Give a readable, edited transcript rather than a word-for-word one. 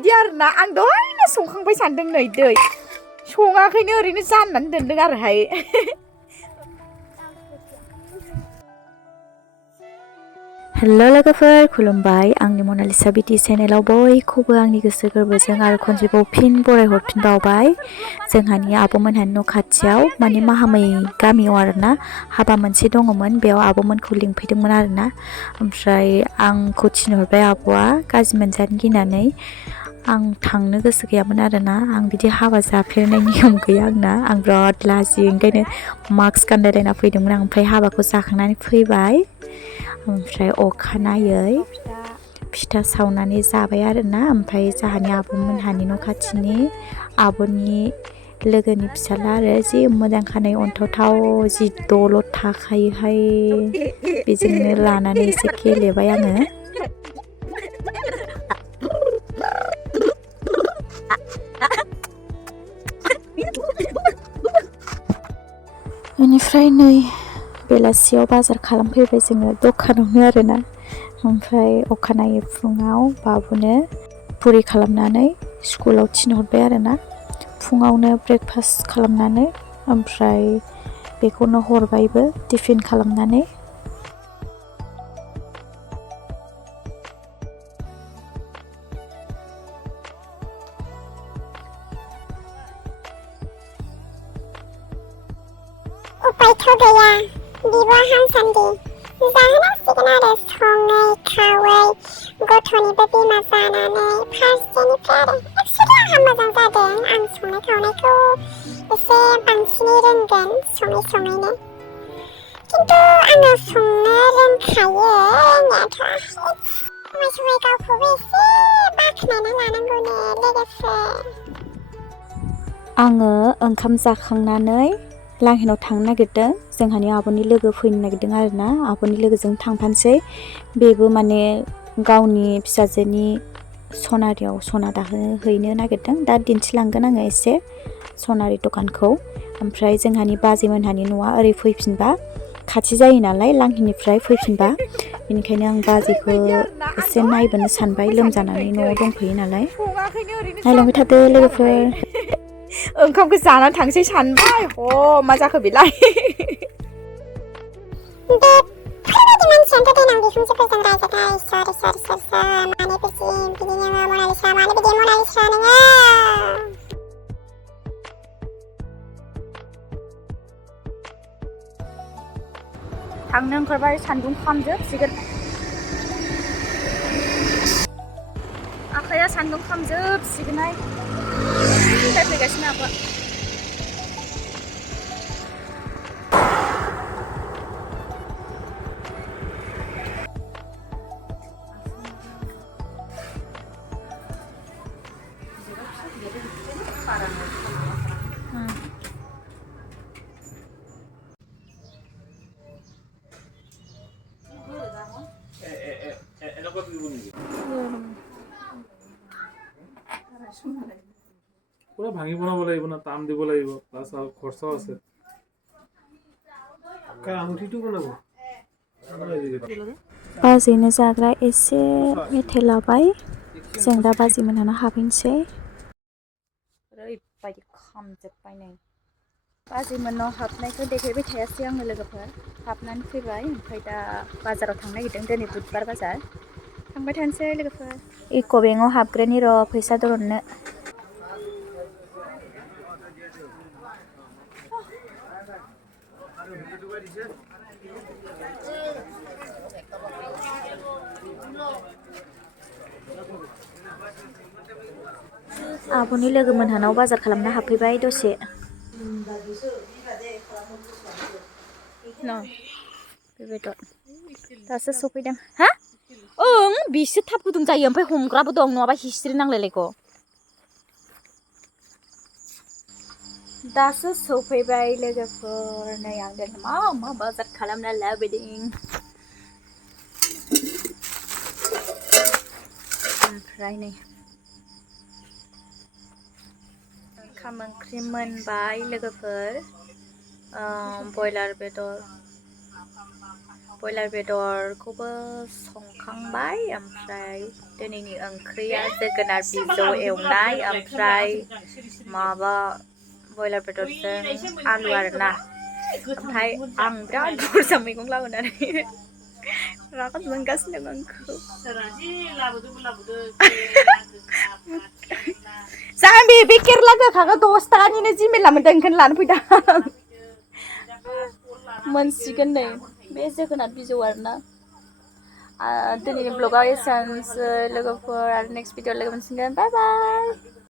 बेबायदि आरोना आं दहायनो संखांबाय सानदों नै दै सङाखैनो ओरैनो जाननानै दोनदों आरोहाय हेल' लोगोफोर खुलुमबाय आंनि मनालिसा बिटि चेनेलाव बयखौबो आंनि गोसो गोरबोजों आरो खनसेबाव फिन बरायहरफिनबावबाय जोंहानि आब'मोनहानि न' खाथियाव माने माहामै गामियाव आरोना हाबा मोनसे दङमोन बेयाव आब'मोनखौ लिंफैदोंमोन आरोना ओमफ्राय आंखौ थिनहरबाय आब'आ गाज्रि मोनजानो गिनानै आं थांनो गोसो गैयामोन आरोना आं बिदि हाबा जाफेरनाय नियम गैया आंना आं बिराद लाजियो ओंखायनो मास्क गानलायलायना फैदोंमोन आं ओमफ्राय हाबाखौ जाखांनानै फैबाय ओमफ्राय अखानायै फिथा सावनानै जाबाय आरोना ओमफ्राय जोंहानि आब'मोनहानि न' खाथिनि आब'नि लोगोनि फिसाला आरो जि मोजां खानाय अनथावथाव जि दलद थाखायोहाय बेजोंनो लानानै एसे गेलेबाय आङो बेनिफ्राय नै बेलासियाव बाजार खालामफैबाय जोङो दखानावनो आरोना ओमफ्राय अखानायै फुङाव बाबुनो पुरि खालामनानै स्कुलाव थिनहरबाय आरोना फुङावनो ब्रेकफास्ट खालामनानै ओमफ्राय बेखौनो हरबायबो टिफिन खालामनानै उपायथ' गैया बिब' हामसान्दि जाहोनांसिगोन आरो सङै खावै गथ'निबो बिमा जानानै फारसेनिफ्राय आरो एक्सुलि आंहा मोजां जादों आं संनाय खावनायखौ एसे बांसिनै रोंगोन सङैनो खिन्थु आङो संनो रोंखायो रोंनायाथ' समाय गावखौबो एसे बाख्नायना लानांगौनो लोगोफोर आङो ओंखाम जाखांनानै लांहिनाव थांनो नागिरदों जोंहानि आब'नि लोगो फैनो नागिरदों आरोना आब'नि लोगोजों थांफानोसै बेबो माने गावनि फिसाजोनि सनारियाव सना दाहोहैनो नागिरदों दा दिन्थिलांगोन आङो एसे सनारि दखानखौ ओमफ्राय जोंहानि बाजैमोनहानि न'आ ओरै फैफिनबा खाथि जायो नालाय लांहिनिफ्राय फैफिनबा बेनिखायनो आं बाजैखौ एसे नायबोनो सानबाय लोमजानानै न'आव दंफैयो नालाय नायलांबाय थादो लोगोफोर ओंखामखौ जानानै थांसै सानबाय मा जाखो बेलाय बेफोरबायदि मानसियानोथ' देनां बिखुनजोफोरजों रायजाथाय सरि मानो बिदि नोङो मनालिसा मानो बिदि मनालिसा नोङो थांनो ओंखारबाय सान्दुं खामजोबसिगोन आखाइया सान्दुं खामजोबसिगोनहाय फैगासिनो आब'आ পুৰা ভাঙি বনাব লাগিব না টান দিব লাগিব প্লাছ আৰু খৰচাও আছে আঙুঠিটো বনাব बाजैनो जाग्रा एसे मेथाइ लाबाय जों दा बाजैमोनहानो हाबहैनोसै ओरैबायदि खामजोब्बाय नै बाजैमोननाव हाबनायखौ देखायबाय थायासै आङो लोगोफोर हाबनानै फैबाय ओमफ्राय दा बाजाराव थांनो नागिरदों दिनै बुधबार बाजार थांबाय थानोसै लोगोफोर इक' बेंकआव हाबग्रोनि र' फैसा दोननो आब'नि लोगो मोनहानाव बाजार खालामना हाबफैबाय दसे बेबायदि दासो सफैदों हा ओं बिसो थाब गुदुं जायो ओमफ्राय हमग्राबो दं नङाबा हिस्ट्रि नांलायलायगौ दासो सफैबाय लोगोफोर नै आं मा बाजार खालामना लाबोदों ओमफ्राय नै ओंखाम ओंख्रि मोनबाय लोगोफोर बयलार बेदर बयलार बेदरखौबो संखांबाय ओमफ्राय दिनैनि ओंख्रिया जोगोनार बिजौ एवनाय ओमफ्राय माबा बयलार बेदरजों आलु आरोना ओमफ्राय आं बिराद बुरजा मैगं लाबोनानै रागा जोंगासिनो आंखौ Jangan pikir lagi kakak dostan ini Gmail lah mendengar lan fida. Mensikan deh. Biasa kena bisu warna. Diningi vlognya essence logo for our next video lagi mensikan. Bye bye.